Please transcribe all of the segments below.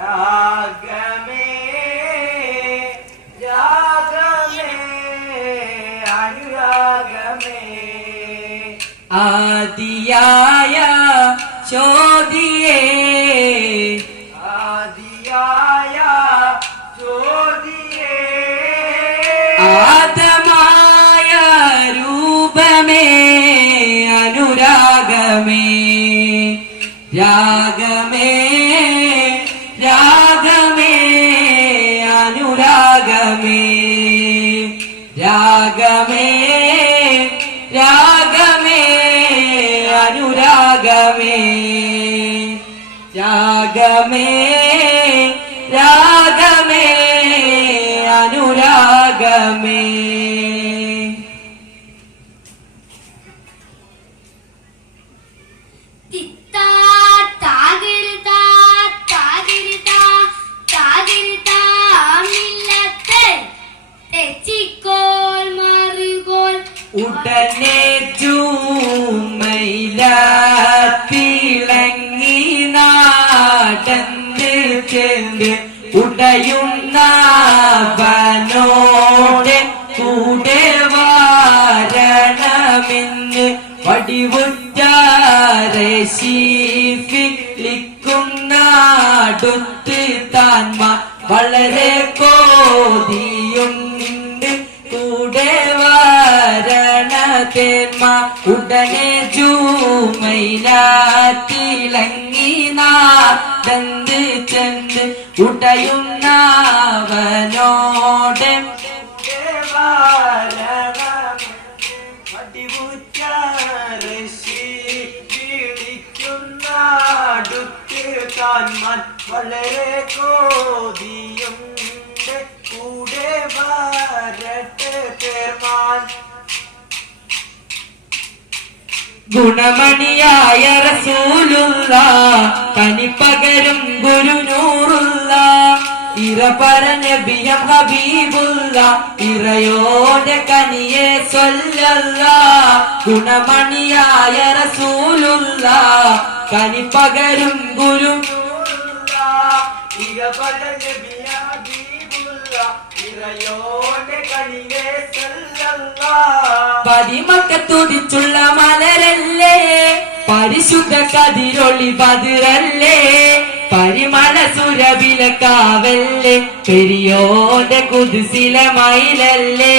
രാഗമേ രാഗമേ അനുരാഗമേ ആദിയായ ചോദിയേ ആദിയായ ചോദിയേ ആദമായ രൂപമേ അനുരാഗമേ രാഗമേ രാഗമേ അനുരാഗമേ രാഗമേ രാഗമേ അനുരാഗമേ രാഗമേ രാഗമേ അനുരാഗമേ ഉടനെ ജൂമയിലത്തിളങ്ങി നാടന്ന് ചെന്ന് ഉടയുന്നവനോടെ കൂടെ വാരണമെന്ന് വടിവുറ്റാരശീഫിലിക്കുന്നാടുത്ത് താൻമാ വളരെ കോതിയുണ്ട് കൂടെ വാരണത്തേന്മ ഉടനെ ജൂമയിലത്തിളങ്ങി നാടന്ന് ചെന്ന് ഉടയുന്നവനോടെ വളരെ കോതിയുണ്ട് കൂടെ വരട്ടെ തേർമാൻ ഗുണമണിയായ റസൂലുള്ള കനിപ്പകരും ഗുരുനൂറുള്ള ഇറപര നബിയം ഹബീബുള്ള ഇറയോടെ കനിയെ സ്വല്ലല്ല ഗുണമണിയായ റസൂലുള്ള കനിപ്പകരും ഗുരുനൂറുള്ള ഇറപര നബിയ ഹബീബുള്ള ഇറയോടെ കനിയെ സ്വല്ലല്ല പതിമക്കത്തുടിച്ചുള്ള മലരല്ലേ പരിശുദ്ധ കതിരൊളി ബദറല്ലേ പരിമള സുരഭിലക്കാവല്ലേ പെരിയോന്റെ കുതിസില മയിലല്ലേ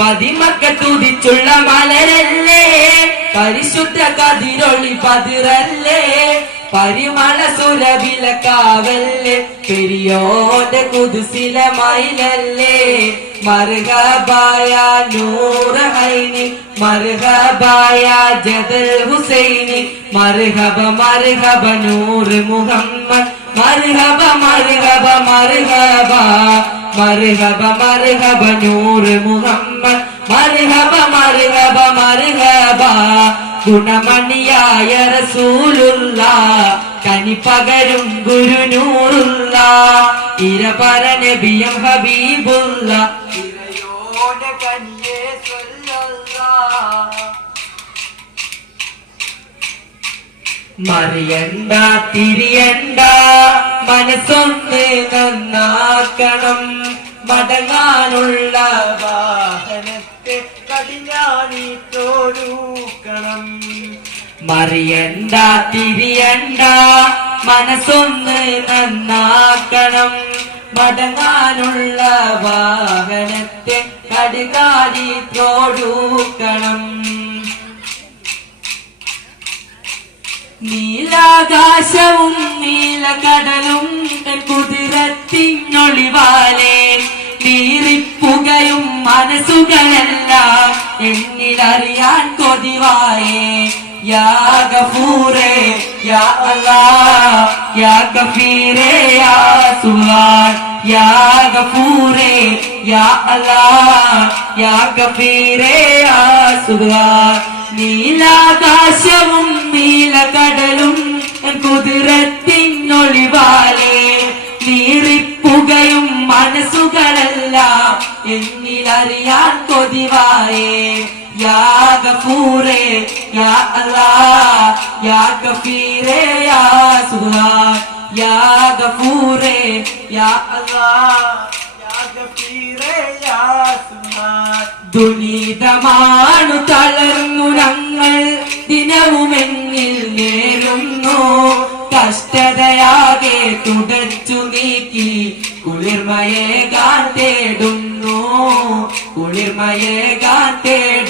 പതിമക്കത്തുടിച്ചുള്ള മലരല്ലേ പരിശുദ്ധ കതിരൊളി ബദറല്ലേ പരിമള സുരഭിലക്കാവല്ലേ പെരിയോന്റെ കുതിസില മയിലല്ലേ മർഹബായ നൂറ ഹൈനി മർഹബായ ജദൽ ഹുസൈനി മർഹബ മർഹബ നൂർ മുഹമ്മദ് മർഹബ മർഹബ മർഹബ മർഹബ മർഹബ നൂർ മുഹമ്മദ് മർഹബ മർഹബ മർഹബ ഗുണമണിയായ റസൂലുള്ള കനിപ്പകരും ഗുരുനൂറുള്ള ഇരപര നബിയം ഹബീബുള്ള ഇറയോടെ കനിയെ മറിയണ്ട തിരിയണ്ട മനസ്സൊന്ന് നന്നാക്കണം മടങ്ങാനുള്ള വാഹനത്തെ കടിഞ്ഞാണിട്ടോരൂക്കണം മറിയണ്ട തിരിയണ്ട മനസ്സൊന്ന് നന്നാക്കണം മടങ്ങാനുള്ള വാഹനത്തെ കടുകാലിത്തോടൂക്കണം നീലാകാശവും നീലകടലും കുതിരത്തിനൊളിവാലേ നീറിപ്പുകയും മനസ്സുകളെല്ലാം എന്നിലറിയാൻ കൊതിവായേ യാ ഗഫൂറേ യാ അല്ലാഹ് യാ ഗഫീറേ യാ സുബ്ഹാൻ യാ ഗഫൂറേ യാ അല്ലാഹ് യാ ഗഫീറേ യാ സുബ്ഹാൻ നീലാകാശവും നീലകടലും കുതിരത്തിനൊളിവാലേ നീറിപ്പുകയും മനസ്സുകളെല്ലാം എന്നിലറിയാൻ കൊതിവായേ യാ ഗഫൂറേ യാ അല്ലാഹ് യാ ഗഫീറേ യാ സുബ്ഹാൻ യാ ഗഫൂറേ യാ അല്ലാഹ് യാ ഗഫീറേ യാ സുബ്ഹാൻ ദുരിതമാണു തളർന്നു ഞങ്ങൾ ദിനവുമെന്നിൽ നേരുന്നു കഷ്ടതയാകെ തുടച്ചു നീക്കി കുളിർമയേകാൻ തേടുന്നു കുളിർമയേകാൻ തേടുന്നു